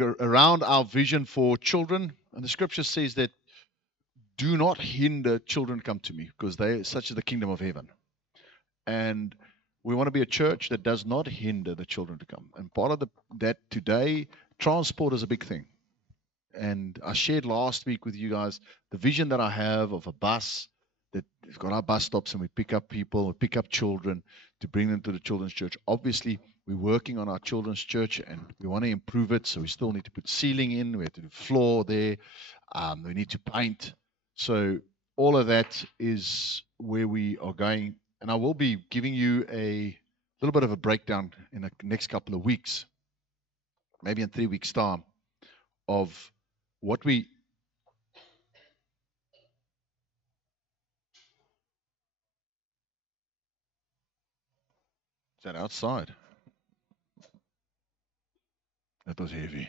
around our vision for children. And the scripture says that do not hinder children come to me, because such is the kingdom of heaven. And we want to be a church that does not hinder the children to come. And part of that today, transport is a big thing. And I shared last week with you guys the vision that I have of a bus that has got our bus stops, and we pick up people, we pick up children to bring them to the children's church. Obviously, we're working on our children's church and we want to improve it. So we still need to put ceiling in. We have to do floor there. We need to paint. So all of that is where we are going. And I will be giving you a little bit of a breakdown in the next couple of weeks, maybe in 3 weeks' time, of what we... Is that outside? That was heavy.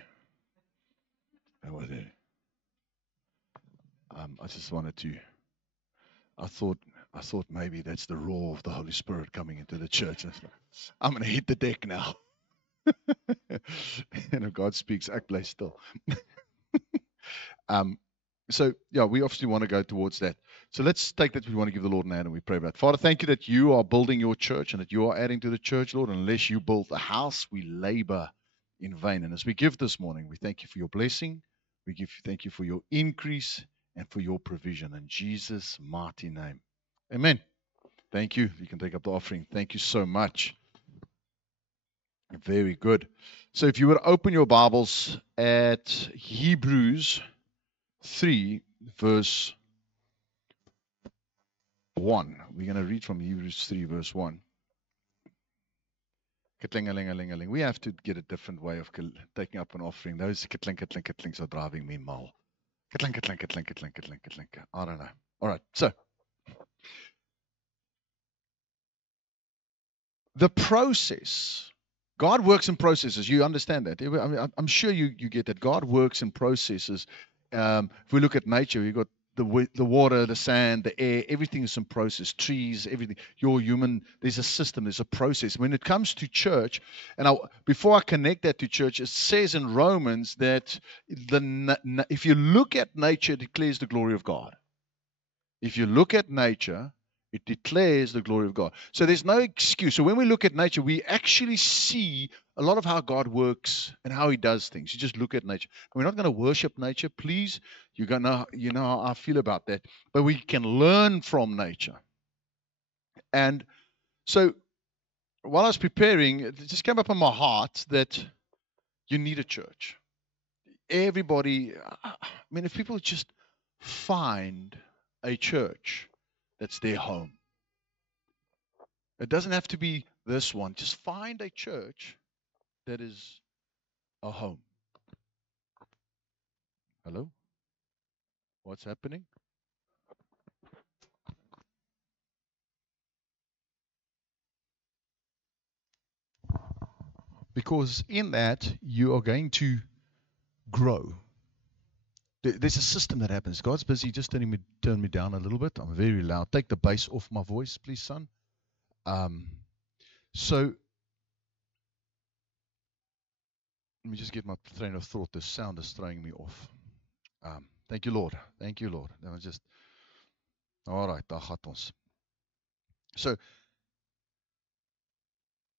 That was heavy. I just wanted to... I thought maybe that's the roar of the Holy Spirit coming into the church. I'm going to hit the deck now. If God speaks, act play still. So, yeah, we obviously want to go towards that. So let's take that. We want to give the Lord an hand and we pray about it. Father, thank you that you are building your church and that you are adding to the church, Lord. Unless you build a house, we labor in vain. And as we give this morning, we thank you for your blessing. Thank you for your increase and for your provision. In Jesus' mighty name. Amen. Thank you. You can take up the offering. Thank you so much. Very good. So if you would open your Bibles at Hebrews 3, verse 1. We're going to read from Hebrews 3, verse 1. Kitling-a-ling-a-ling-a-ling. We have to get a different way of taking up an offering. Those kitling-kitling-kitlings are driving me mal. Kitling-kitling-kitling-kitling-kitling-kitling. I don't know. All right. So the process, God works in processes. You understand that? I mean, I'm sure you get that. God works in processes. If we look at nature, you've got the water, the sand, the air, everything is in process. Trees, everything. You're human. There's a system. There's a process. When it comes to church, and before I connect that to church, it says in Romans that if you look at nature, it declares the glory of God. If you look at nature, it declares the glory of God. So there's no excuse. So when we look at nature, we actually see a lot of how God works and how he does things. You just look at nature. We're not going to worship nature, please. You know how I feel about that. But we can learn from nature. And so while I was preparing, it just came up in my heart that you need a church. Everybody, I mean, if people just find a church that's their home. It doesn't have to be this one. Just find a church that is a home. Hello? What's happening? Because in that, you are going to grow. There's a system that happens. God's busy. Just turn me down a little bit. I'm very loud. Take the bass off my voice, please, son. So let me just get my train of thought. The sound is throwing me off. Thank you, Lord. Thank you, Lord. That was just all right. Daar gaat ons. So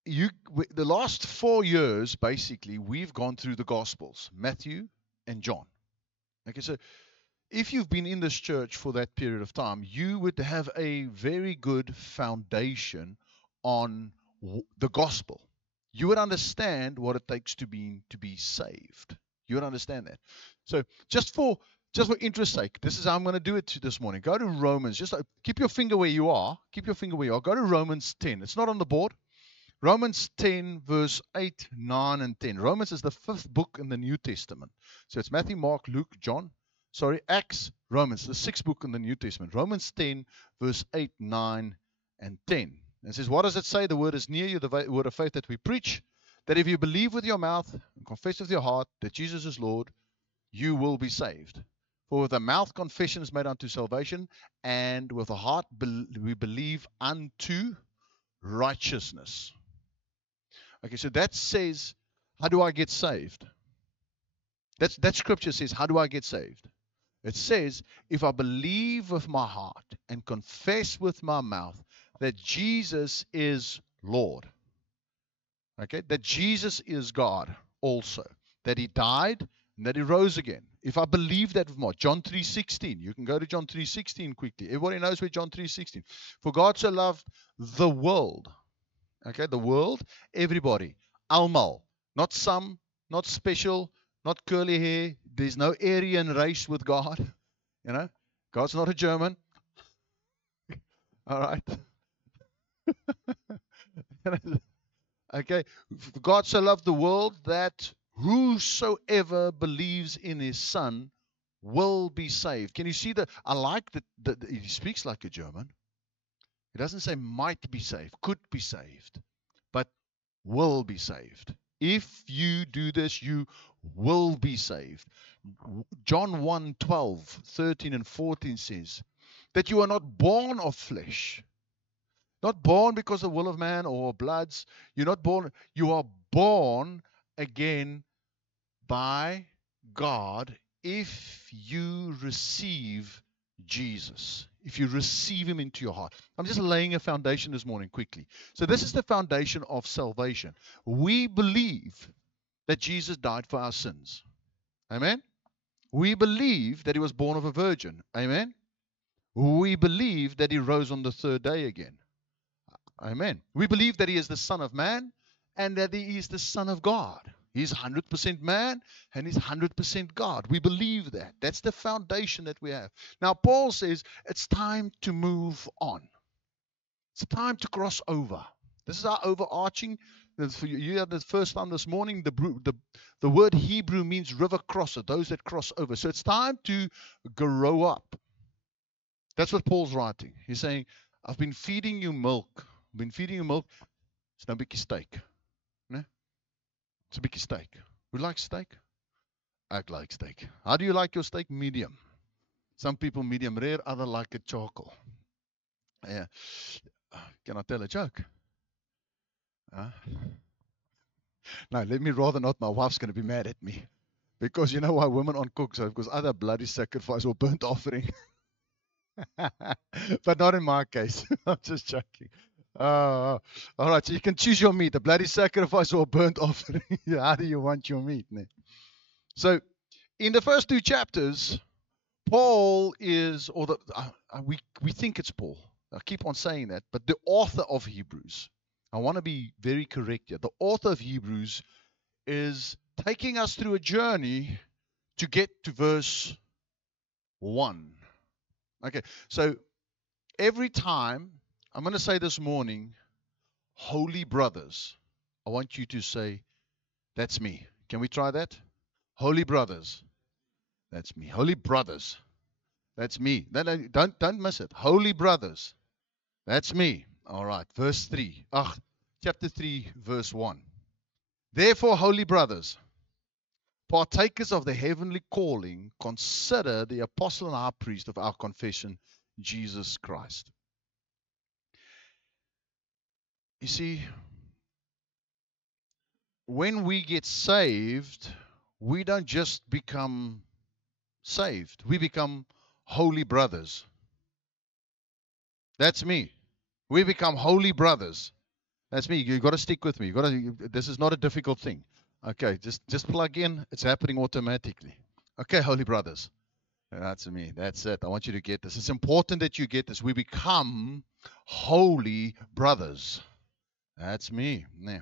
the last 4 years, basically, we've gone through the Gospels, Matthew and John. Okay, so if you've been in this church for that period of time, you would have a very good foundation on the gospel. You would understand what it takes to be saved. You would understand that. So just for interest's sake, this is how I'm going to do it this morning. Go to Romans. Just keep your finger where you are. Keep your finger where you are. Go to Romans 10. It's not on the board. Romans 10, verse 8, 9, and 10. Romans is the 5th book in the New Testament. So it's Matthew, Mark, Luke, John. Acts, Romans, the 6th book in the New Testament. Romans 10, verse 8, 9, and 10. It says, what does it say? The word is near you, the word of faith that we preach, that if you believe with your mouth and confess with your heart that Jesus is Lord, you will be saved. For with the mouth confession is made unto salvation, and with the heart we believe unto righteousness. Okay, so that says, how do I get saved? That scripture says, how do I get saved? It says, if I believe with my heart and confess with my mouth that Jesus is Lord, okay, that Jesus is God also, that he died and that he rose again. If I believe that with my heart, John 3:16, you can go to John 3:16 quickly. Everybody knows where John 3:16. For God so loved the world, okay, the world, everybody, almal, not some, not special, not curly hair. There's no Aryan race with God. You know, God's not a German. All right. Okay. God so loved the world that whosoever believes in his son will be saved. Can you see that? I like that he speaks like a German. He doesn't say might be saved, could be saved, but will be saved. If you do this, you will be saved. John 1:12, 13 and 14 says that you are not born of flesh, not born because of the will of man or bloods. You're not born. You are born again by God if you receive Jesus, if you receive him into your heart. I'm just laying a foundation this morning quickly. So this is the foundation of salvation. We believe that Jesus died for our sins. Amen. We believe that he was born of a virgin. Amen. We believe that he rose on the third day again. Amen. We believe that he is the Son of Man and that he is the Son of God. He's 100% man and he's 100% God. We believe that. That's the foundation that we have. Now, Paul says it's time to move on. It's time to cross over. This is our overarching. For you had the first time this morning, the word Hebrew means river crosser, those that cross over. So it's time to grow up. That's what Paul's writing. He's saying, I've been feeding you milk. I've been feeding you milk. It's nou 'n bietjie steak. Né? It's a bietjie steak. Who likes steak? Ek like steak. How do you like your steak? Medium. Some people medium rare, others like it charcoal. Yeah. Can I tell a joke? Huh? No, let me rather not. My wife's going to be mad at me. Because you know why women aren't cook? So because either bloody sacrifice or burnt offering. But not in my case. I'm just joking. All right, so you can choose your meat, a bloody sacrifice or a burnt offering. How do you want your meat? Ne? So in the first two chapters, Paul is, or we think it's Paul. I keep on saying that, but the author of Hebrews, I want to be very correct here. The author of Hebrews is taking us through a journey to get to verse 1. Okay, so every time, I'm going to say this morning, holy brothers, I want you to say, that's me. Can we try that? Holy brothers, that's me. Holy brothers, that's me. Don't miss it. Holy brothers, that's me. All right, verse 3. Chapter 3, verse 1. Therefore, holy brothers, partakers of the heavenly calling, consider the apostle and high priest of our confession, Jesus Christ. You see, when we get saved, we don't just become saved. We become holy brothers. That's me. We become holy brothers. That's me. You've got to stick with me. This is not a difficult thing. Okay, just plug in. It's happening automatically. Okay, holy brothers. That's me. That's it. I want you to get this. It's important that you get this. We become holy brothers. That's me. Yeah.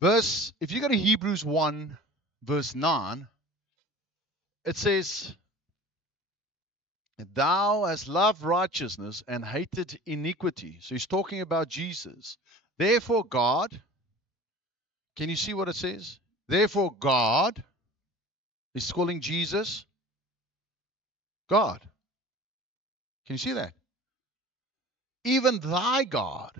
If you go to Hebrews 1, verse 9, it says, thou hast loved righteousness and hated iniquity. So he's talking about Jesus. Therefore God, can you see what it says? Therefore God is calling Jesus God. Can you see that? Even thy God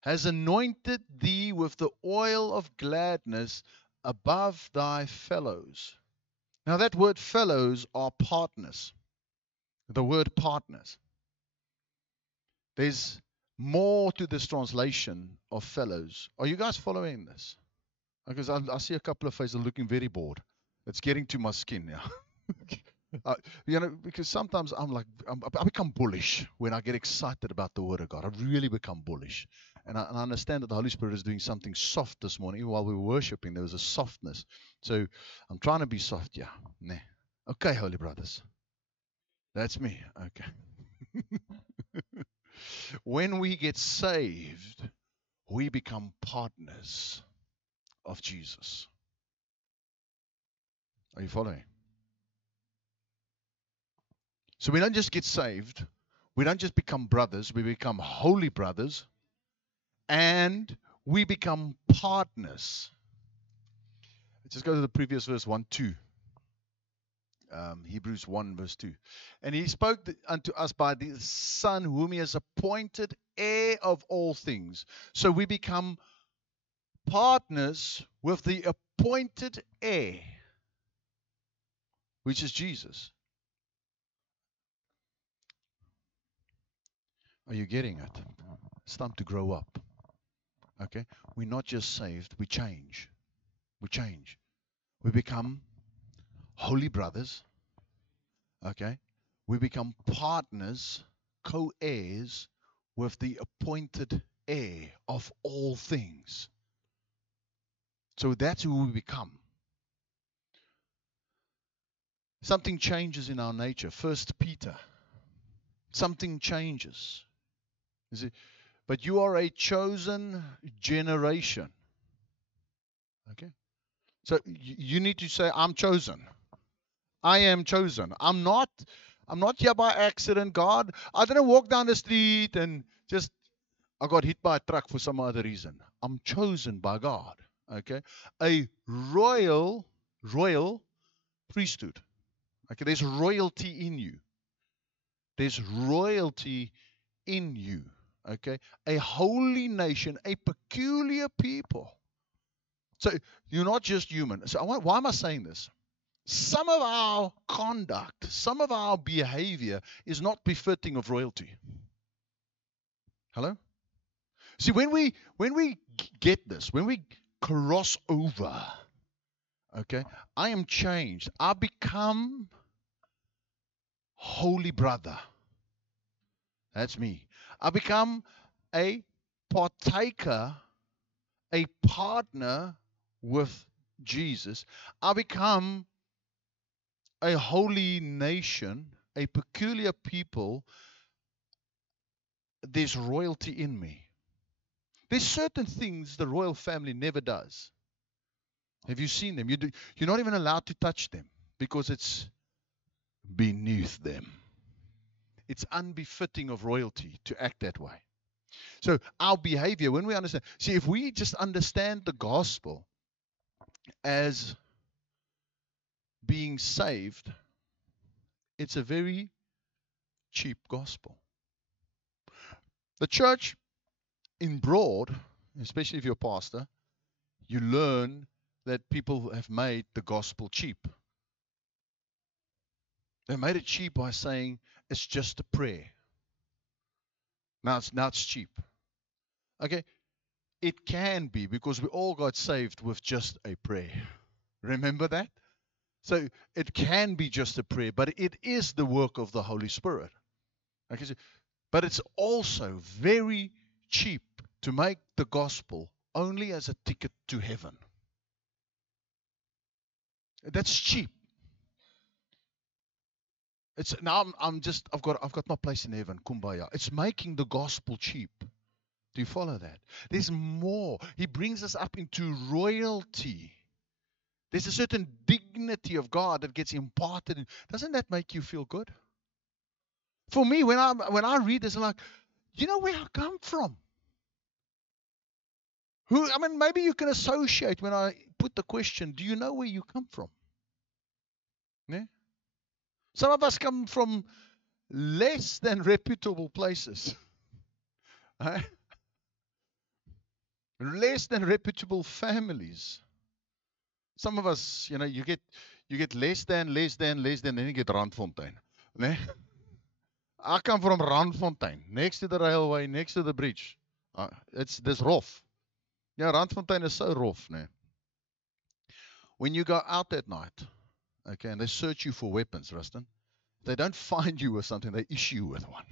has anointed thee with the oil of gladness above thy fellows. Now that word fellows are partners. The word partners. There's more to this translation of fellows. Are you guys following this? Because I see a couple of faces looking very bored. It's getting to my skin now. Because sometimes I become bullish when I get excited about the Word of God. I really become bullish. And I understand that the Holy Spirit is doing something soft this morning. Even while we were worshiping, there was a softness. So I'm trying to be soft, yeah. Nah. Okay, holy brothers. That's me. Okay. When we get saved, we become partners of Jesus. Are you following? So we don't just get saved. We don't just become brothers. We become holy brothers. And we become partners. Let's just go to the previous verse 1:2. Hebrews 1 verse 2. And he spoke unto us by the Son whom he has appointed heir of all things. So we become partners with the appointed heir, which is Jesus. Are you getting it? It's time to grow up. Okay? We're not just saved, we change. We change. We become holy brothers. Okay? We become partners, co-heirs with the appointed heir of all things. So that's who we become. Something changes in our nature. First Peter. Something changes. You see, but you are a chosen generation. Okay? So you need to say, I'm chosen. I am chosen. I'm not here by accident, God. I didn't walk down the street and just I got hit by a truck for some other reason. I'm chosen by God. Okay? A royal priesthood. Okay, there's royalty in you. There's royalty in you. Okay? A holy nation, a peculiar people. So you're not just human. So why am I saying this? Some of our conduct, some of our behavior is not befitting of royalty. Hello? See, when we get this, when we cross over, okay, I am changed. I become holy brother. That's me. I become a partaker, a partner with Jesus. I become a holy nation, a peculiar people. There's royalty in me. There's certain things the royal family never does. Have you seen them? You're not even allowed to touch them because it's beneath them. It's unbefitting of royalty to act that way. So our behavior, when we understand, see, if we just understand the gospel as being saved, it's a very cheap gospel. The church in broad, especially if you're a pastor, you learn that people have made the gospel cheap. They made it cheap by saying it's just a prayer. Now it's cheap. Okay? It can be because we all got saved with just a prayer. Remember that? So it can be just a prayer, but it is the work of the Holy Spirit. Okay? But it's also very cheap to make the gospel only as a ticket to heaven. That's cheap. It's now I've got my place in heaven, kumbaya. It's making the gospel cheap. Do you follow that? There's more. He brings us up into royalty. There's a certain dignity of God that gets imparted. Doesn't that make you feel good? For me, when I read this, I'm like, you know where I come from? Maybe you can associate when I put the question, do you know where you come from? Yeah? Some of us come from less than reputable places. Less than reputable families. Some of us, you get less than, then you get Randfontein. Nee? I come from Randfontein, next to the railway, next to the bridge. This rough. Yeah, Randfontein is so rough, nee. When you go out that night, okay, and they search you for weapons, Rustin, they don't find you with something, they issue you with one.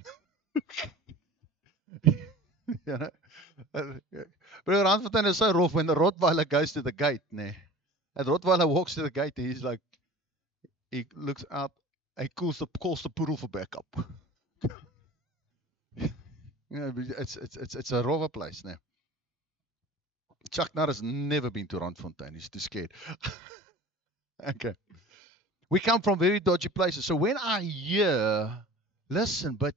You know? Brother Hanford is so rough when the Rottweiler goes to the gate, nee. And Rottweiler walks to the gate, he's like, he looks out, he calls the poodle for backup. You know, it's a rougher place now. Chuck Norris has never been to Randfontein. He's too scared. Okay. We come from very dodgy places. So when I hear, listen, but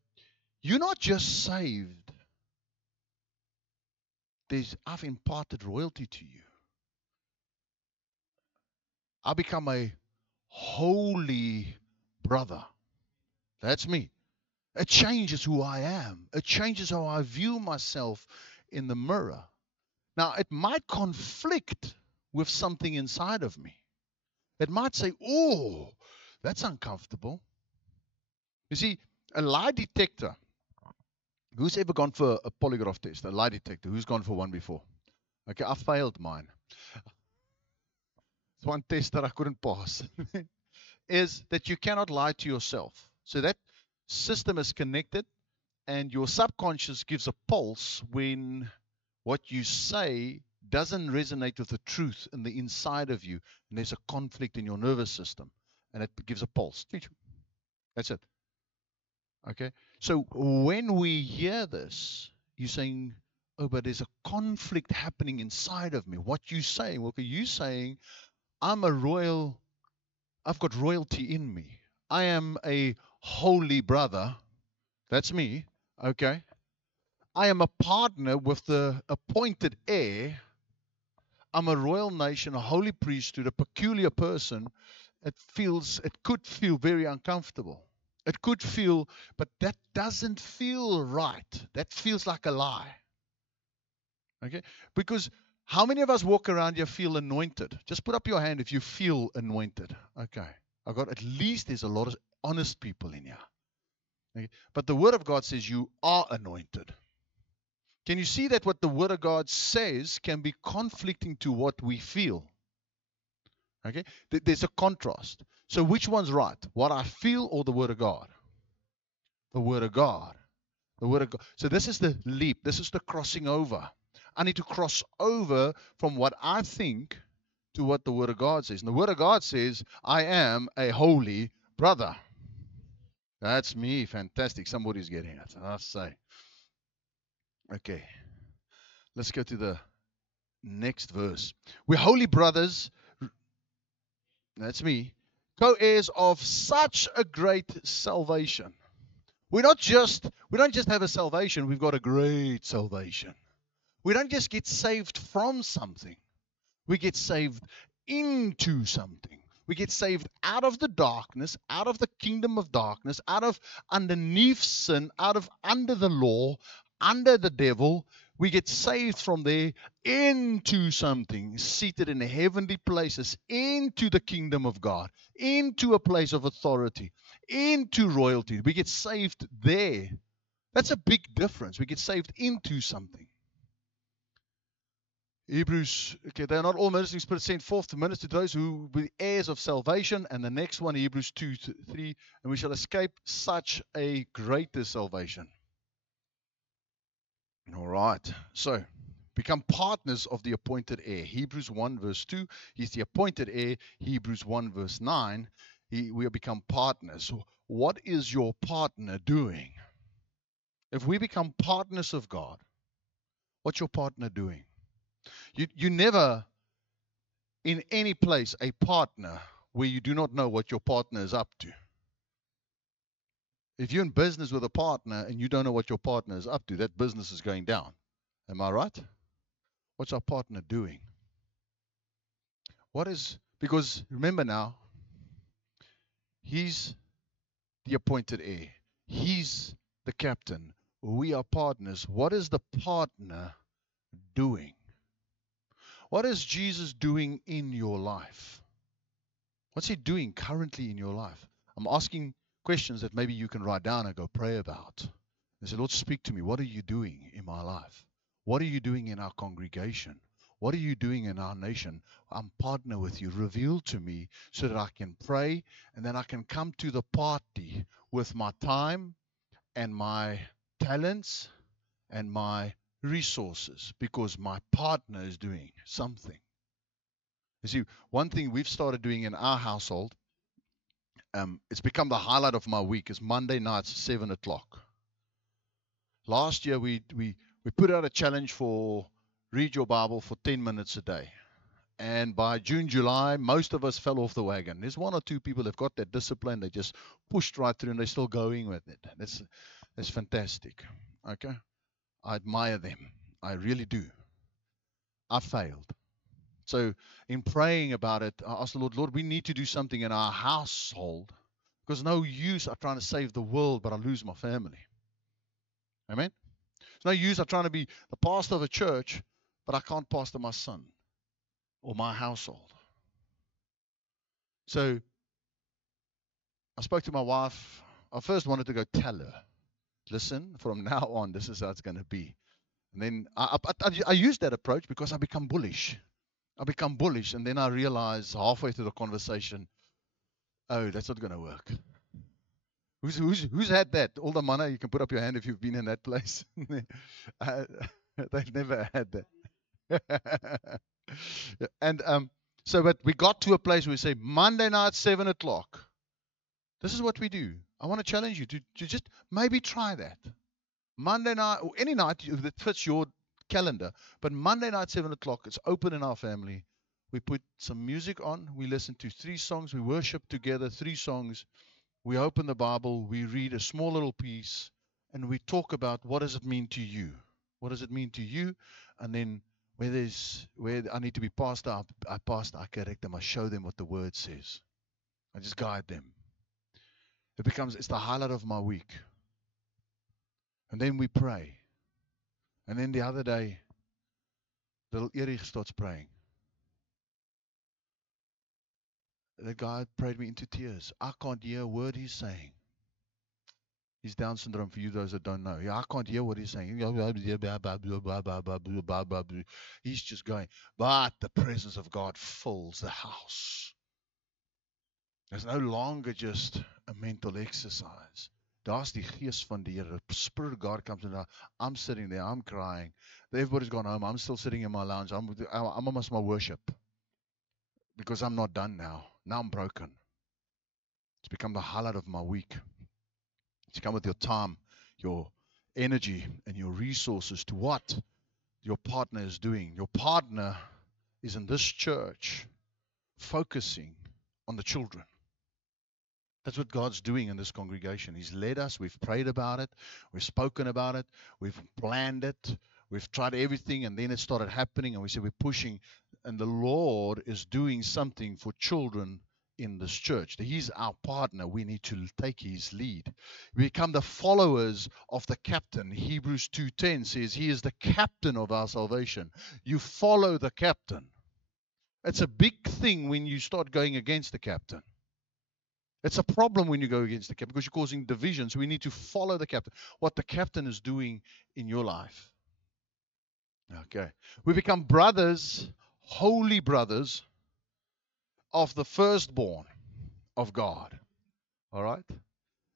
you're not just saved. I've imparted royalty to you. I become a holy brother. That's me. It changes who I am. It changes how I view myself in the mirror. Now, it might conflict with something inside of me. It might say, oh, that's uncomfortable. You see, a lie detector. Who's ever gone for a polygraph test, a lie detector? Who's gone for one before? Okay, I failed mine. It's one test that I couldn't pass. Is that you cannot lie to yourself. So that system is connected, and your subconscious gives a pulse when what you say doesn't resonate with the truth in the inside of you, and there's a conflict in your nervous system, and it gives a pulse. That's it. Okay? So when we hear this, you're saying, oh, but there's a conflict happening inside of me. What you saying? Well, you saying, I've got royalty in me. I am a holy brother. That's me. Okay? I am a partner with the appointed heir. I'm a royal nation, a holy priesthood, a peculiar person. It could feel very uncomfortable. It could feel, but that doesn't feel right. That feels like a lie. Okay? Because how many of us walk around here feel anointed? Just put up your hand if you feel anointed. Okay. I got at least there's a lot of honest people in here. Okay? But the Word of God says you are anointed. Can you see that what the Word of God says can be conflicting to what we feel? Okay? There's a contrast. So which one's right? What I feel or the Word of God? The Word of God. The Word of God. So this is the leap. This is the crossing over. I need to cross over from what I think to what the Word of God says. And the Word of God says, I am a holy brother. That's me. Fantastic. Somebody's getting it. I'll say. Okay. Let's go to the next verse. We're holy brothers. That's me. Co-heirs of such a great salvation. We don't just have a salvation, we've got a great salvation. We don't just get saved from something. We get saved into something. We get saved out of the darkness, out of the kingdom of darkness, out of underneath sin, out of under the law, under the devil. We get saved from there into something seated in heavenly places, into the kingdom of God, into a place of authority, into royalty. We get saved there. That's a big difference. We get saved into something. Hebrews, okay, they are not all ministering spirits sent forth to minister to those who be heirs of salvation. And the next one, Hebrews 2:3, and we shall escape such a greater salvation. All right. So, become partners of the appointed heir. Hebrews 1 verse 2, he's the appointed heir. Hebrews 1 verse 9, we have become partners. What is your partner doing? If we become partners of God, what's your partner doing? You never, in any place, a partner where you do not know what your partner is up to. If you're in business with a partner and you don't know what your partner is up to, that business is going down. Am I right? What's our partner doing? Because remember now, he's the appointed heir. He's the captain. We are partners. What is the partner doing? What is Jesus doing in your life? What's he doing currently in your life? I'm asking questions that maybe you can write down and go pray about. And say, Lord, speak to me. What are you doing in my life? What are you doing in our congregation? What are you doing in our nation? I'm partner with you. Reveal to me so that I can pray, and then I can come to the party with my time and my talents and my resources, because my partner is doing something. You see, one thing we've started doing in our household, it's become the highlight of my week, is Monday nights, 7 o'clock. Last year, we put out a challenge for read your Bible for 10 minutes a day. And by June, July, most of us fell off the wagon. There's one or two people that have got that discipline. They just pushed right through, and they're still going with it. That's fantastic. Okay? I admire them. I really do. I failed. So in praying about it, I asked the Lord, we need to do something in our household, because no use I'm trying to save the world, but I lose my family. Amen? It's no use I'm trying to be the pastor of a church, but I can't pastor my son or my household. So I spoke to my wife. I first wanted to go tell her, listen, from now on, this is how it's going to be. And then I used that approach because I become bullish. And then I realize halfway through the conversation, oh, that's not going to work. Who's had that? All the money, you can put up your hand if you've been in that place. They've never had that. And but we got to a place where we say, Monday night, 7 o'clock. This is what we do. I want to challenge you to just maybe try that. Monday night, or any night that fits your calendar, but Monday night, 7 o'clock, it's open in our family. We put some music on. We listen to 3 songs. We worship together, 3 songs. We open the Bible. We read a small little piece, and we talk about what does it mean to you? What does it mean to you? And then where I need to be pastor, I correct them. I show them what the word says. I just guide them. It's the highlight of my week. And then we pray. And then the other day, little Erich starts praying. The guy prayed me into tears. I can't hear a word he's saying. He's Down syndrome, for you those that don't know. Yeah, I can't hear what he's saying. He's just going. But the presence of God fills the house. It's no longer just a mental exercise. Daar's die gees van die Here. The Spirit of God comes in. I'm sitting there. I'm crying. Everybody's gone home. I'm still sitting in my lounge. I'm amongst my worship. Because I'm not done now. Now I'm broken. It's become the highlight of my week. It's come with your time, your energy, and your resources to what your partner is doing. Your partner is in this church focusing on the children. That's what God's doing in this congregation. He's led us. We've prayed about it. We've spoken about it. We've planned it. We've tried everything, and then it started happening, and we said we're pushing, and the Lord is doing something for children in this church. He's our partner. We need to take his lead. We become the followers of the captain. Hebrews 2:10 says he is the captain of our salvation. You follow the captain. It's a big thing when you start going against the captain. It's a problem when you go against the captain because you're causing division. So we need to follow the captain, what the captain is doing in your life. Okay. We become brothers, holy brothers of the firstborn of God. All right?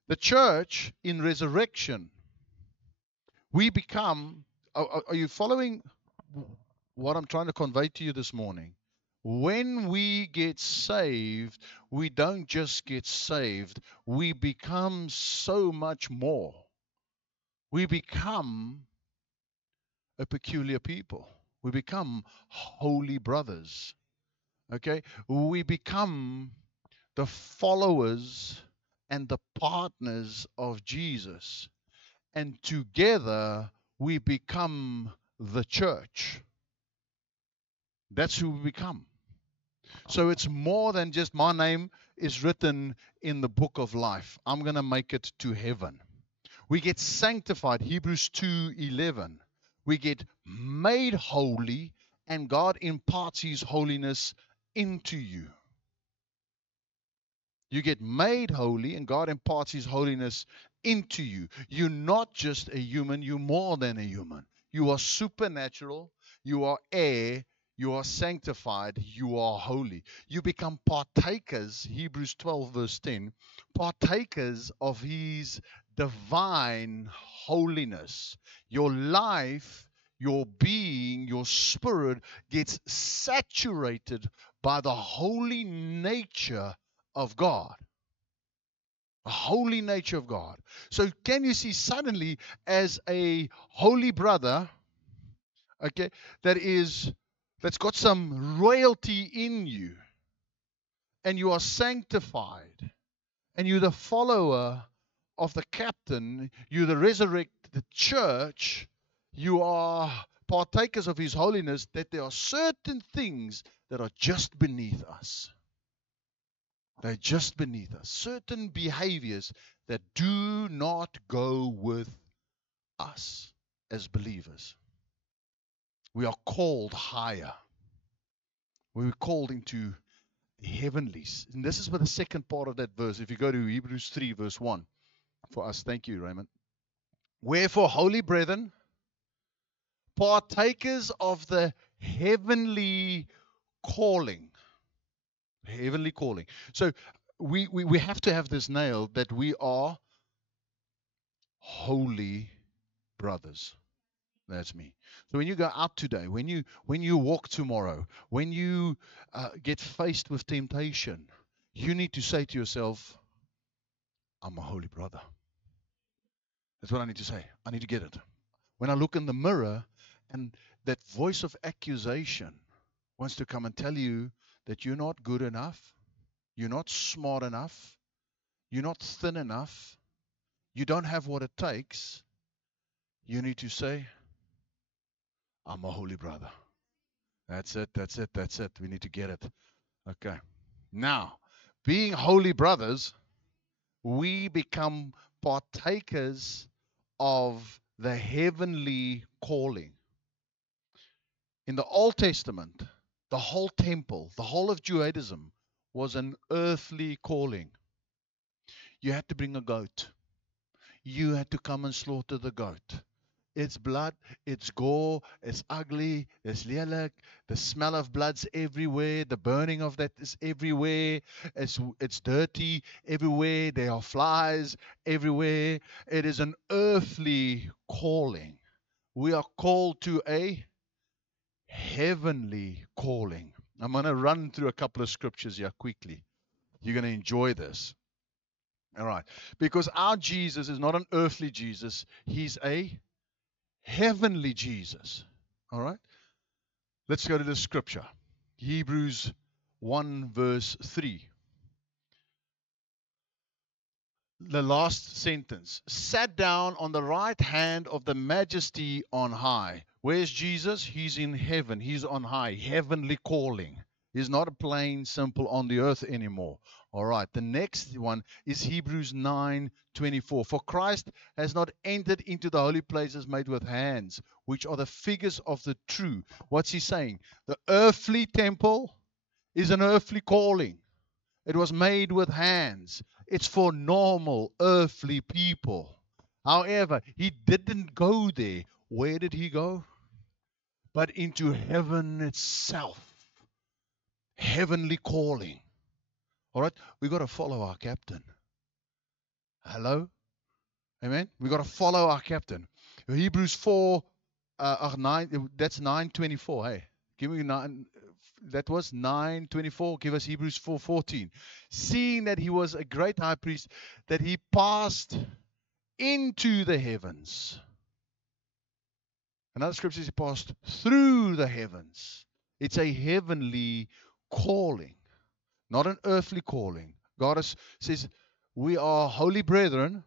The church in resurrection, we become, are you following what I'm trying to convey to you this morning? When we get saved, we don't just get saved, we become so much more. We become a peculiar people. We become holy brothers. Okay? We become the followers and the partners of Jesus. And together we become the church. That's who we become. So it's more than just my name is written in the book of life. I'm going to make it to heaven. We get sanctified, Hebrews 2:11. We get made holy, and God imparts his holiness into you. You get made holy, and God imparts his holiness into you. You're not just a human, you're more than a human. You are supernatural, you are air, you are sanctified, you are holy. You become partakers, Hebrews 12, verse 10, partakers of His divine holiness. Your life, your being, your spirit gets saturated by the holy nature of God. The holy nature of God. So, can you see suddenly, as a holy brother, okay, that's got some royalty in you, and you are sanctified, and you're the follower of the captain, you're the resurrected church, you are partakers of His holiness, that there are certain things that are just beneath us. They're just beneath us. Certain behaviors that do not go with us as believers. We are called higher. We're called into heavenlies. And this is what the second part of that verse, if you go to Hebrews 3, verse 1, for us. Thank you, Raymond. Wherefore, holy brethren, partakers of the heavenly calling. Heavenly calling. So we have to have this nailed, that we are holy brothers. That's me. So when you go out today, when you walk tomorrow, when you get faced with temptation, you need to say to yourself, I'm a holy brother. That's what I need to say. I need to get it. When I look in the mirror and that voice of accusation wants to come and tell you that you're not good enough, you're not smart enough, you're not thin enough, you don't have what it takes, you need to say, I'm a holy brother. That's it, that's it, that's it. We need to get it. Okay. Now, being holy brothers, we become partakers of the heavenly calling. In the Old Testament, the whole temple, the whole of Judaism was an earthly calling. You had to bring a goat. You had to come and slaughter the goat. It's blood, it's gore, it's ugly, it's lelik, the smell of blood's everywhere, the burning of that is everywhere, it's dirty everywhere, there are flies everywhere. It is an earthly calling. We are called to a heavenly calling. I'm going to run through a couple of scriptures here quickly. You're going to enjoy this. All right. Because our Jesus is not an earthly Jesus, He's a heavenly Jesus. All right? Let's go to the scripture. Hebrews 1 verse 3. The last sentence. Sat down on the right hand of the majesty on high. Where's Jesus? He's in heaven. He's on high. Heavenly calling. He's not a plain, simple on the earth anymore. All right. The next one is Hebrews 9:24. For Christ has not entered into the holy places made with hands, which are the figures of the true. What's he saying? The earthly temple is an earthly calling. It was made with hands. It's for normal earthly people. However, he didn't go there. Where did he go? But into heaven itself. Heavenly calling. All right? We got to follow our captain. Hello? Amen? We got to follow our captain. Hebrews 4, 9, that's 9:24. Hey, give me 9. That was 9:24. Give us Hebrews 4:14. Seeing that he was a great high priest, that he passed into the heavens. Another scripture says he passed through the heavens. It's a heavenly calling, not an earthly calling. God says we are holy brethren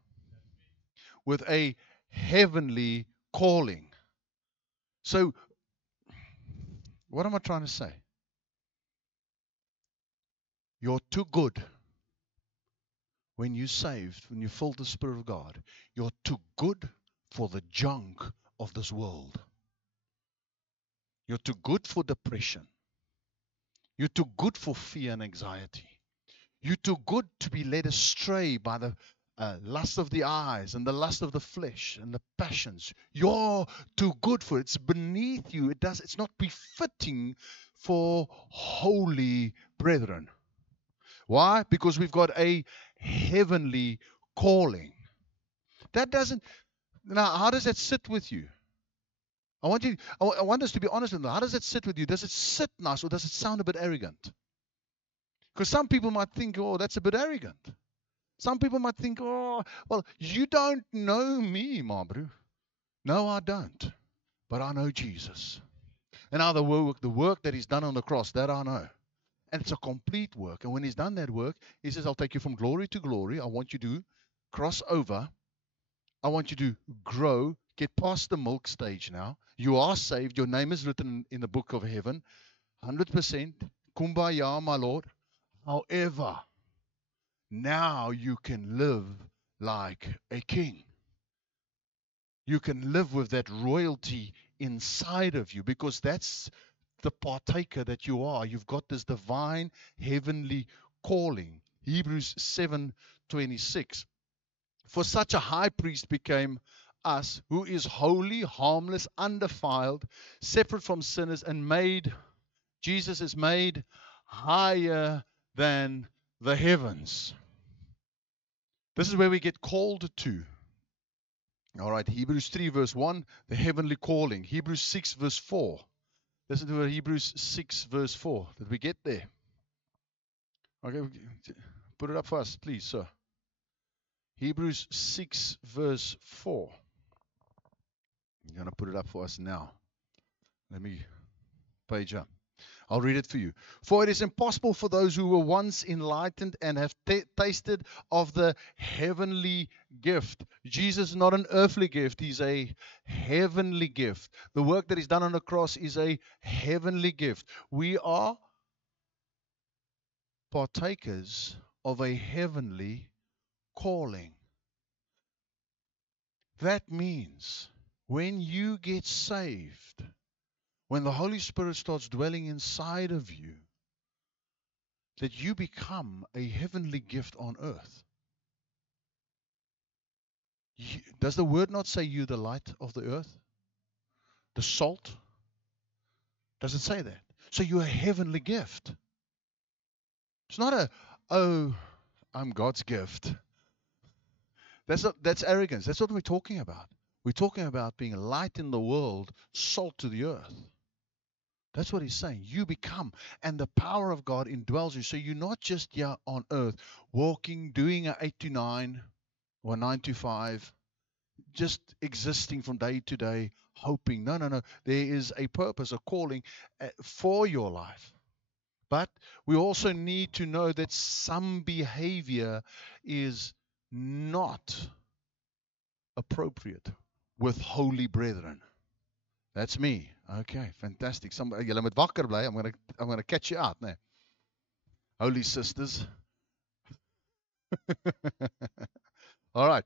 with a heavenly calling. So, what am I trying to say? You're too good. When you're saved, when you feel the Spirit of God, you're too good for the junk of this world. You're too good for depression. You're too good for fear and anxiety. You're too good to be led astray by the lust of the eyes and the lust of the flesh and the passions. You're too good for it. It's beneath you. It's not befitting for holy brethren. Why? Because we've got a heavenly calling. That doesn't, now, how does that sit with you? I want us to be honest with them. How does it sit with you? Does it sit nice or does it sound a bit arrogant? Because some people might think, oh, that's a bit arrogant. Some people might think, oh, well, you don't know me, my bro. No, I don't. But I know Jesus. And now the work that he's done on the cross, that I know. And it's a complete work. And when he's done that work, he says, I'll take you from glory to glory. I want you to cross over. I want you to grow, get past the milk stage now. You are saved. Your name is written in the book of heaven. 100%. Kumbaya, my Lord. However, now you can live like a king. You can live with that royalty inside of you because that's the partaker that you are. You've got this divine heavenly calling. Hebrews 7:26. For such a high priest became us, who is holy, harmless, undefiled, separate from sinners, and Jesus is made higher than the heavens. This is where we get called to. All right, Hebrews 3 verse 1, the heavenly calling. Hebrews 6 verse 4. Listen to Hebrews 6 verse 4. Did we get there? Okay, put it up for us, please, sir. Hebrews 6 verse 4. I'm going to put it up for us now. Let me page up. I'll read it for you. For it is impossible for those who were once enlightened and have tasted of the heavenly gift. Jesus is not an earthly gift. He's a heavenly gift. The work that he's done on the cross is a heavenly gift. We are partakers of a heavenly calling. That means when you get saved, when the Holy Spirit starts dwelling inside of you, that you become a heavenly gift on earth. Does the word not say you the light of the earth? The salt? Does it say that? So you're a heavenly gift. It's not I'm God's gift. That's arrogance. That's what we're talking about. We're talking about being light in the world, salt to the earth. That's what he's saying. You become, and the power of God indwells you. So you're not just here on earth, walking, doing an 8 to 9 or 9 to 5, just existing from day to day, hoping. No. There is a purpose, a calling for your life. But we also need to know that some behavior is not appropriate with holy brethren. That's me. Okay, fantastic. Julle moet wakker bly. I'm going to catch you out, né? Holy sisters. All right.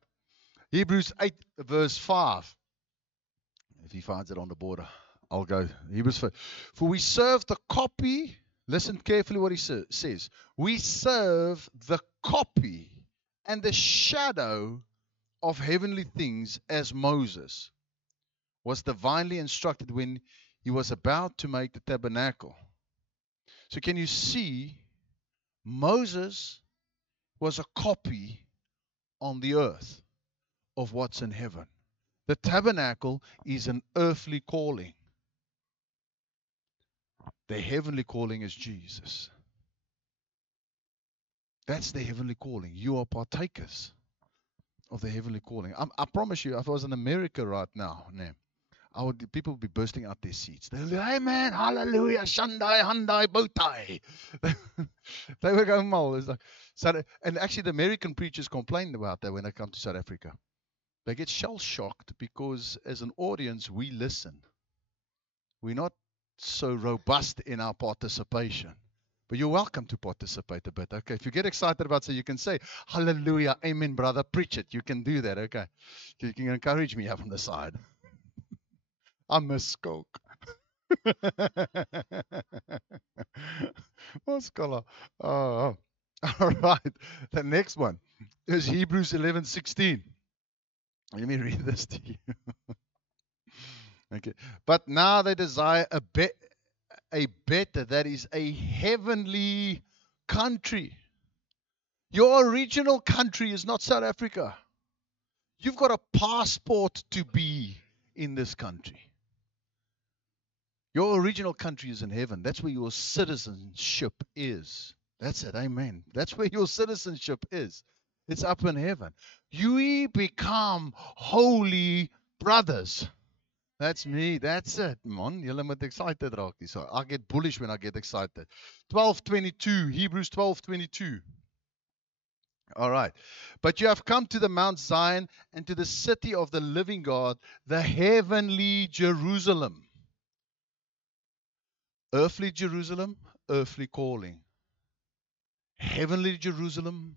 Hebrews 8 verse 5. If he finds it on the border, I'll go. Hebrews 5. For we serve the copy. Listen carefully what he says. We serve the copy and the shadow of heavenly things, as Moses was divinely instructed when he was about to make the tabernacle. So can you see, Moses was a copy on the earth of what's in heaven. The tabernacle is an earthly calling. The heavenly calling is Jesus. That's the heavenly calling. You are partakers of the heavenly calling. I promise you, if I was in America right now, people would be bursting out their seats. They'll be, hey man, hallelujah, Shandai, Handai, Bowtie. They would go mal. It's like, and actually the American preachers complain about that when they come to South Africa. They get shell-shocked because as an audience, we listen. We're not so robust in our participation. But you're welcome to participate a bit. Okay, if you get excited about it, you can say, hallelujah, amen, brother, preach it. You can do that, okay? You can encourage me up on the side. I miss Coke. Oh, scholar. Oh, all right. The next one is Hebrews 11:16. Let me read this to you. Okay. But now they desire a better, that is a heavenly country. Your original country is not South Africa. You've got a passport to be in this country. Your original country is in heaven. That's where your citizenship is. That's it. Amen. That's where your citizenship is. It's up in heaven. You become holy brothers. That's me. That's it, man. Julle moet excited raak hier. So I get bullish when I get excited. 12:22, Hebrews 12:22. All right. But you have come to the Mount Zion and to the city of the living God, the heavenly Jerusalem. Earthly Jerusalem, earthly calling. Heavenly Jerusalem,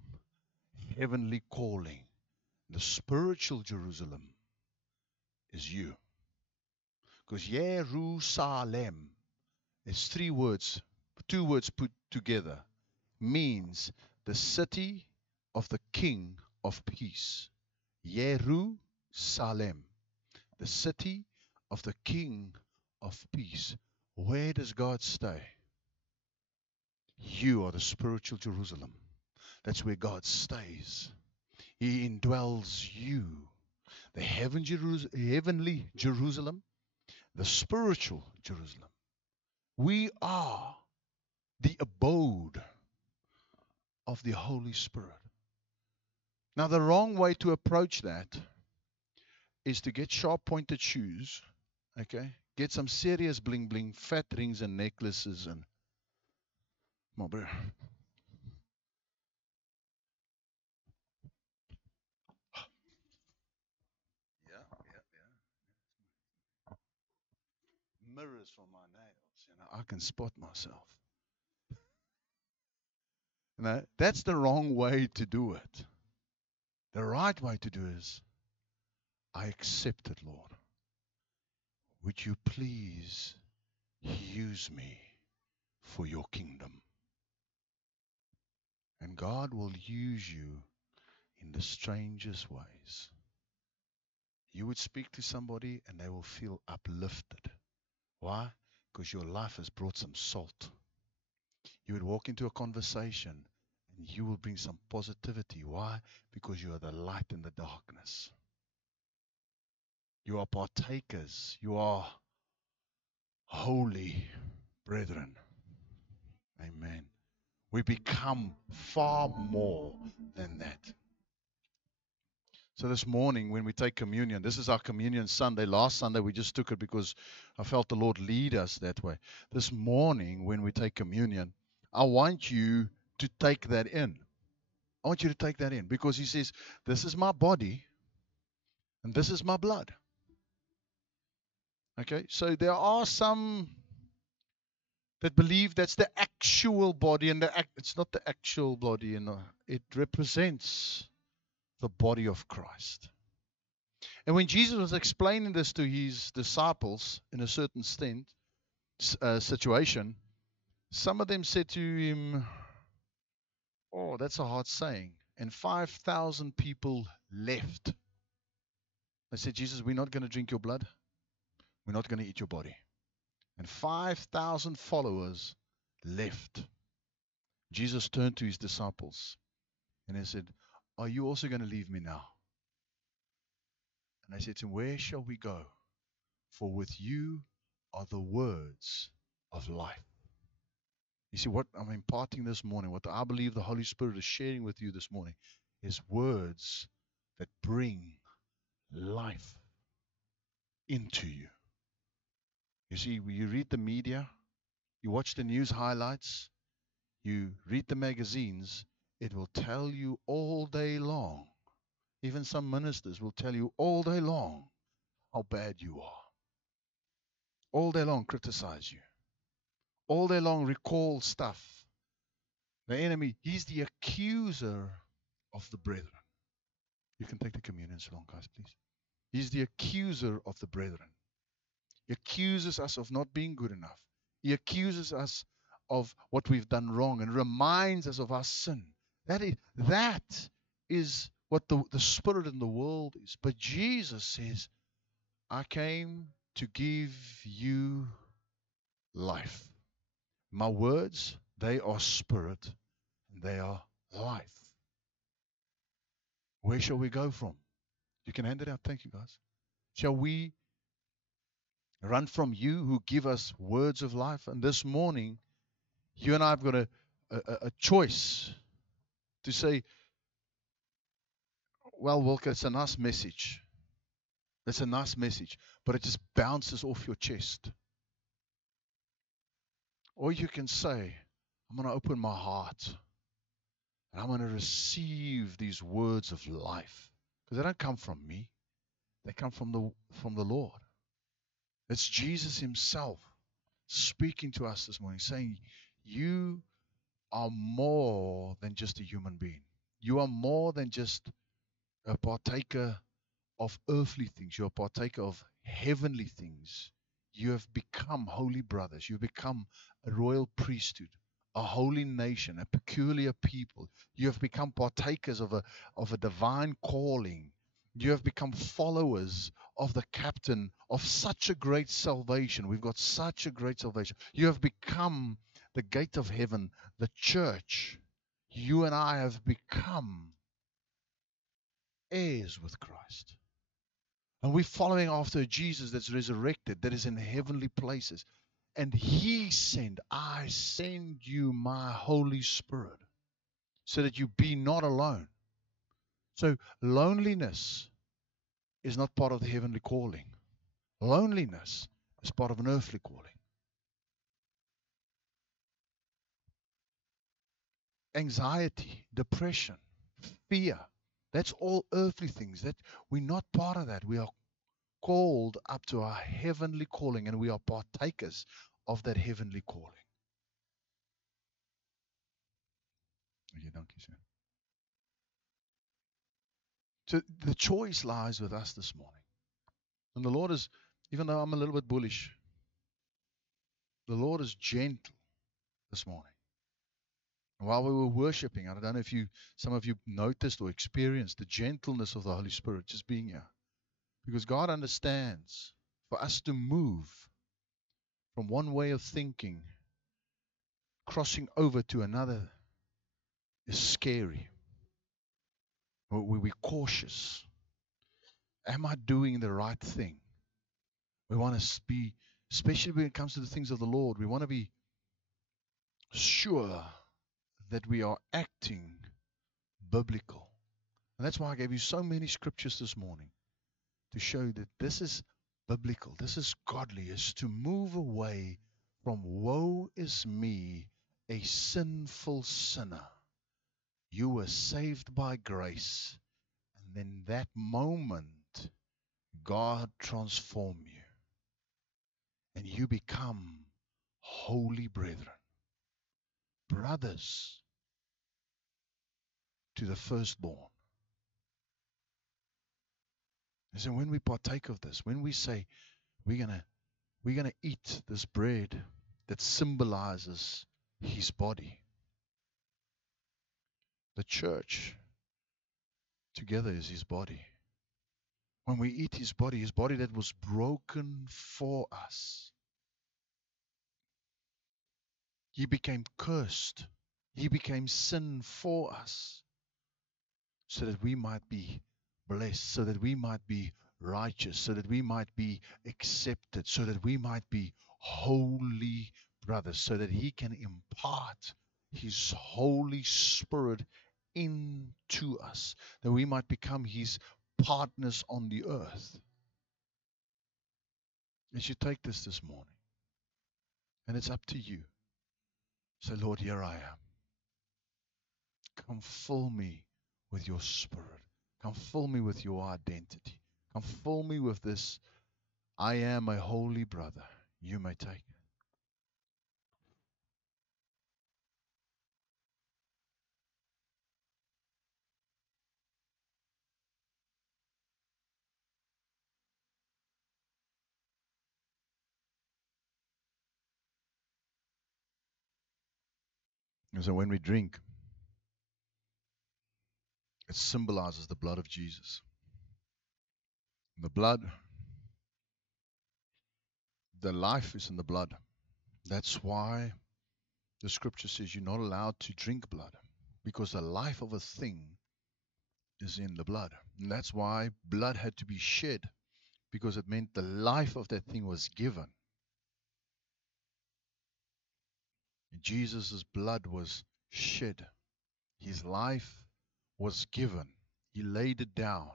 heavenly calling. The spiritual Jerusalem is you. Because Jerusalem is three words, two words put together, means the city of the King of Peace. Jerusalem, the city of the King of Peace. Where does God stay? You are the spiritual Jerusalem. That's where God stays. He indwells you. The heavenly Jerusalem, the spiritual Jerusalem. We are the abode of the Holy Spirit. Now, the wrong way to approach that is to get sharp-pointed shoes, okay? Get some serious bling-bling, fat rings and necklaces and... Come on, bro. Mirrors for my nails, I can spot myself. That's the wrong way to do it. The right way to do it is, I accept it, Lord. Would you please use me for your kingdom? And God will use you in the strangest ways. You would speak to somebody and they will feel uplifted. Why? Because your life has brought some salt. You would walk into a conversation and you will bring some positivity. Why? Because you are the light in the darkness. You are partakers. You are holy brethren. Amen. We become far more than that. So this morning when we take communion, this is our communion Sunday. Last Sunday we just took it because I felt the Lord lead us that way. This morning when we take communion, I want you to take that in. I want you to take that in because he says, this is my body and this is my blood. Okay, so there are some that believe that's the actual body, and it's not the actual body, it represents the body of Christ. And when Jesus was explaining this to his disciples in a certain situation, some of them said to him, oh, that's a hard saying. And 5,000 people left. They said, Jesus, we're not going to drink your blood. We're not going to eat your body. And 5,000 followers left. Jesus turned to his disciples and he said, are you also going to leave me now? And they said to him, where shall we go? For with you are the words of life. You see, what I'm imparting this morning, what I believe the Holy Spirit is sharing with you this morning, is words that bring life into you. You see, you read the media, you watch the news highlights, you read the magazines, it will tell you all day long. Even some ministers will tell you all day long how bad you are. All day long criticize you. All day long recall stuff. The enemy, he's the accuser of the brethren. You can take the communion so long, guys, please. He's the accuser of the brethren. He accuses us of not being good enough. He accuses us of what we've done wrong and reminds us of our sin. That is what the spirit in the world is. But Jesus says, I came to give you life. My words, they are spirit and they are life. Where shall we go from? You can hand it out. Thank you, guys. Shall we run from you who give us words of life? And this morning, you and I have got a choice to say, well, Wilker, it's a nice message. It's a nice message, but it just bounces off your chest. Or you can say, I'm going to open my heart and I'm going to receive these words of life. Because they don't come from me. They come from the Lord. It's Jesus himself speaking to us this morning, saying, you are more than just a human being. You are more than just a partaker of earthly things. You're a partaker of heavenly things. You have become holy brothers. You've become a royal priesthood, a holy nation, a peculiar people. You have become partakers of a divine calling. You have become followers of the captain of such a great salvation. We've got such a great salvation. You have become the gate of heaven, the church. You and I have become heirs with Christ. And we're following after a Jesus that's resurrected, that is in heavenly places. And he said, I send you my Holy Spirit so that you be not alone. So loneliness is not part of the heavenly calling. Loneliness is part of an earthly calling. Anxiety, depression, fear, that's all earthly things. That we're not part of that. We are called up to our heavenly calling, and we are partakers of that heavenly calling. Okay, thank you, sir. So the choice lies with us this morning. And the Lord is, even though I'm a little bit bullish, the Lord is gentle this morning. And while we were worshiping, I don't know if some of you noticed or experienced the gentleness of the Holy Spirit just being here. Because God understands for us to move from one way of thinking, crossing over to another is scary. We're cautious. Am I doing the right thing? We want to be, especially when it comes to the things of the Lord, we want to be sure that we are acting biblical. And that's why I gave you so many scriptures this morning to show that this is biblical, this is godly, is to move away from woe is me, a sinful sinner. You were saved by grace, and then that moment, God transform you, and you become holy brethren, brothers to the firstborn. And so when we partake of this, when we say we're gonna eat this bread that symbolizes his body, the church together is his body. When we eat his body that was broken for us, he became cursed. He became sin for us so that we might be blessed, so that we might be righteous, so that we might be accepted, so that we might be holy brothers, so that he can impart his Holy Spirit into us, that we might become his partners on the earth. As you take this morning, and it's up to you, say, Lord, here I am. Come fill me with your Spirit. Come fill me with your identity. Come fill me with this. I am a holy brother. You may take it. And so when we drink, it symbolizes the blood of Jesus. The blood, the life is in the blood. That's why The scripture says you're not allowed to drink blood because the life of a thing is in the blood. And that's why blood had to be shed, because it meant the life of that thing was given. Jesus' blood was shed. His life was given. He laid it down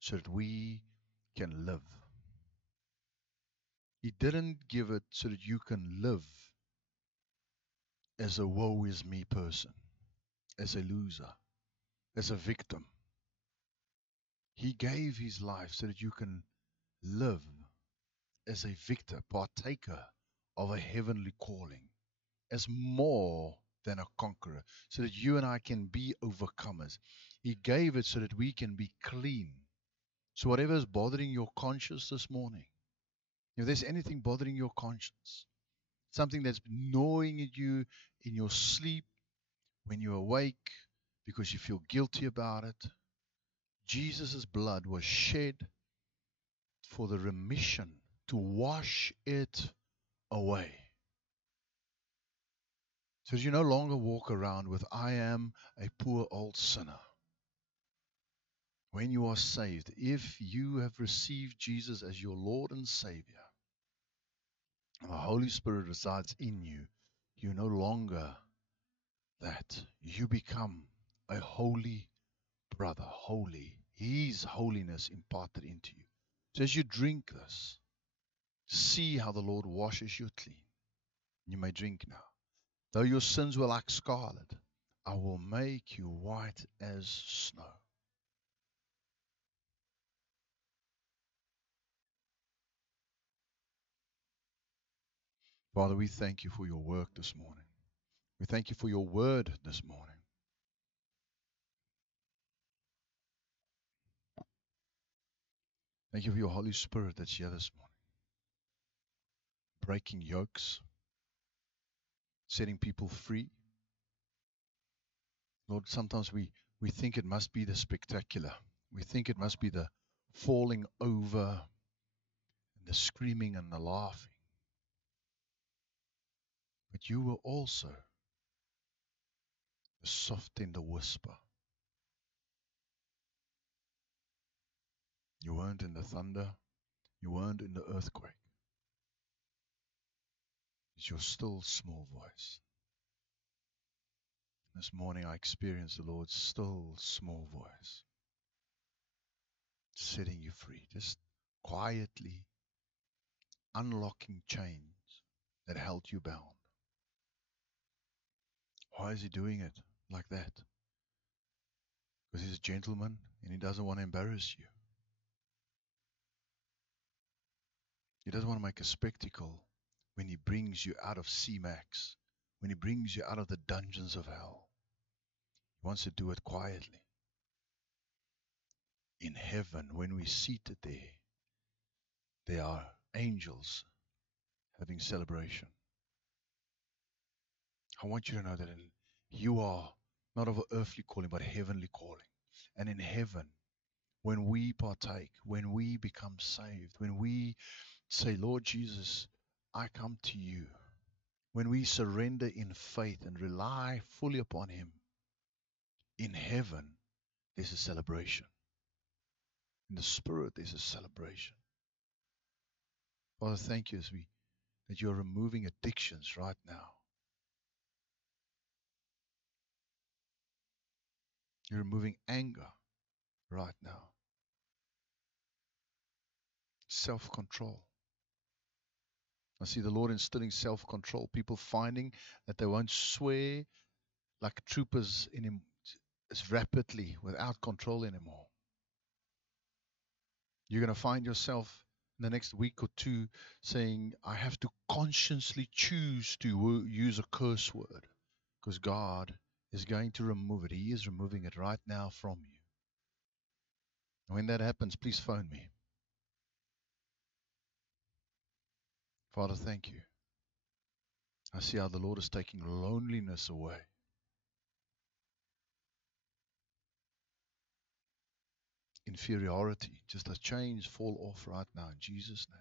so that we can live. He didn't give it so that you can live as a woe is me person, as a loser, as a victim. He gave his life so that you can live as a victor, partaker of a heavenly calling, as more than a conqueror, so that you and I can be overcomers. He gave it so that we can be clean. So whatever is bothering your conscience this morning, if there's anything bothering your conscience, something that's gnawing at you in your sleep, when you're awake, because you feel guilty about it, Jesus' blood was shed for the remission, to wash it away. So that you no longer walk around with, I am a poor old sinner. When you are saved, if you have received Jesus as your Lord and Savior, and the Holy Spirit resides in you, you're no longer that. You become a holy brother, holy. His holiness imparted into you. So as you drink this, see how the Lord washes you clean. You may drink now. Though your sins were like scarlet, I will make you white as snow. Father, we thank you for your work this morning. We thank you for your word this morning. Thank you for your Holy Spirit that's here this morning, breaking yokes, setting people free. Lord, sometimes we think it must be the spectacular. We think it must be the falling over and the screaming and the laughing. But you were also the soft tender whisper. You weren't in the thunder. You weren't in the earthquake. It's your still small voice. This morning I experienced the Lord's still small voice setting you free, just quietly unlocking chains that held you bound. Why is he doing it like that? Because he's a gentleman and he doesn't want to embarrass you. He doesn't want to make a spectacle when he brings you out of C-Max, when he brings you out of the dungeons of hell. He wants to do it quietly. In heaven, when we're seated there are angels having celebration. I want you to know that you are not of an earthly calling, but a heavenly calling. And in heaven, when we partake, when we become saved, when we say, Lord Jesus, I come to you, when we surrender in faith and rely fully upon him, in heaven, there's a celebration. In the Spirit, there's a celebration. Father, thank you that you're removing addictions right now. You're removing anger right now. Self-control. I see the Lord instilling self-control. People finding that they won't swear like troopers as rapidly without control anymore. You're going to find yourself in the next week or two saying, I have to consciously choose to use a curse word because God is going to remove it. He is removing it right now from you. And when that happens, please phone me. Father, thank you. I see how the Lord is taking loneliness away. Inferiority, just the chains fall off right now in Jesus' name.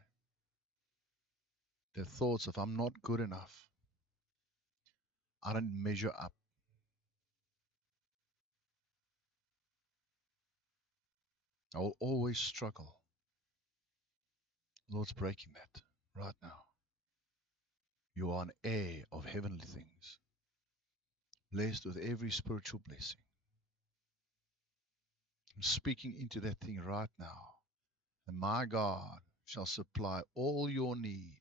The thoughts of I'm not good enough. I don't measure up. I will always struggle. Lord's breaking that right now. You are an heir of heavenly things, blessed with every spiritual blessing. I'm speaking into that thing right now. And my God shall supply all your need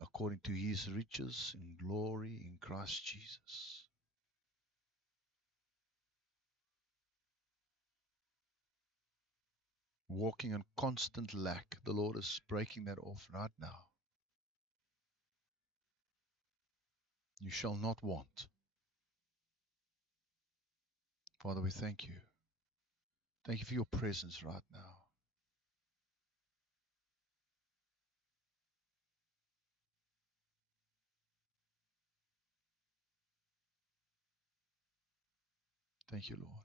according to his riches in glory in Christ Jesus. Walking in constant lack, the Lord is breaking that off right now. You shall not want. Father, we thank you. Thank you for your presence right now. Thank you, Lord.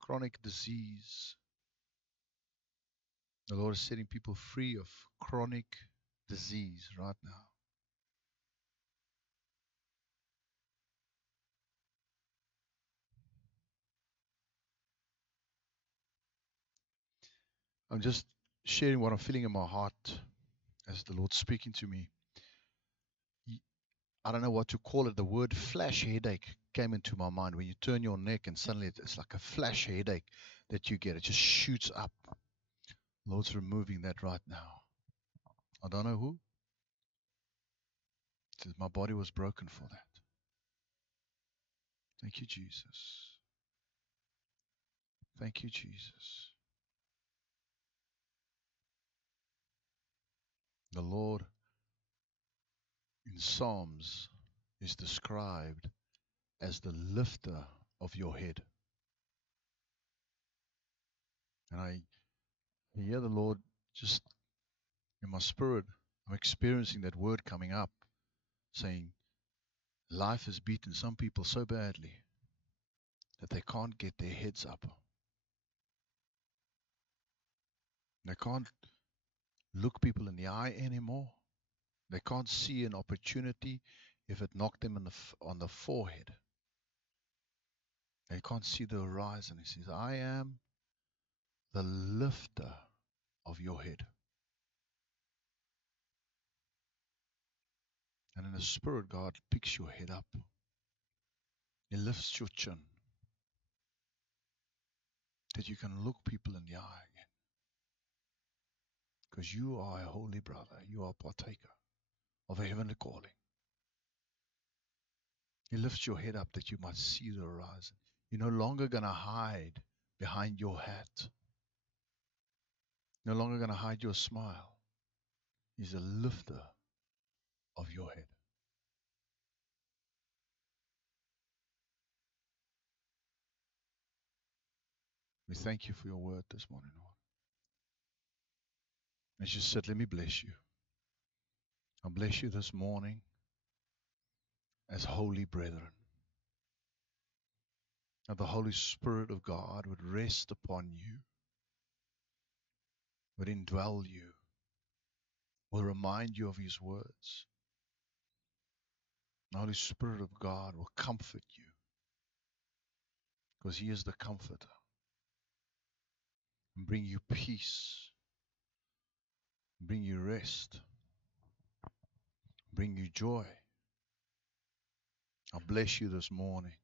Chronic disease. The Lord is setting people free of chronic disease right now. I'm just sharing what I'm feeling in my heart as the Lord's speaking to me. I don't know what to call it. The word flash headache came into my mind. When you turn your neck and suddenly it's like a flash headache that you get. It just shoots up. Lord's removing that right now. I don't know who. It says my body was broken for that. Thank you, Jesus. Thank you, Jesus. The Lord in Psalms is described as the lifter of your head. And I hear the Lord just in my spirit. I'm experiencing that word coming up, saying, life has beaten some people so badly that they can't get their heads up. They can't look people in the eye anymore. They can't see an opportunity if it knocked them on the forehead. They can't see the horizon. He says, I am the lifter of your head. And in the spirit, God picks your head up. He lifts your chin that you can look people in the eye again. Because you are a holy brother. You are a partaker of a heavenly calling. He lifts your head up that you might see the horizon. You're no longer going to hide behind your hat. No longer going to hide your smile. He's a lifter of your head. We thank you for your word this morning, Lord. As you said, let me bless you. I bless you this morning as holy brethren. That the Holy Spirit of God would rest upon you, would indwell you, will remind you of his words. The Holy Spirit of God will comfort you because he is the comforter and bring you peace, bring you rest, bring you joy. I bless you this morning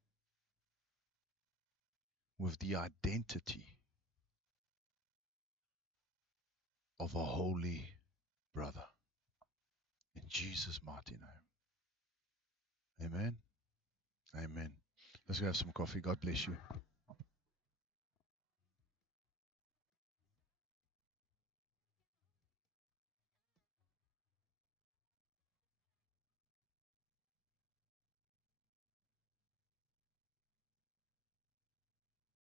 with the identity of a holy brother. In Jesus' mighty name. Amen. Amen. Let's go have some coffee. God bless you.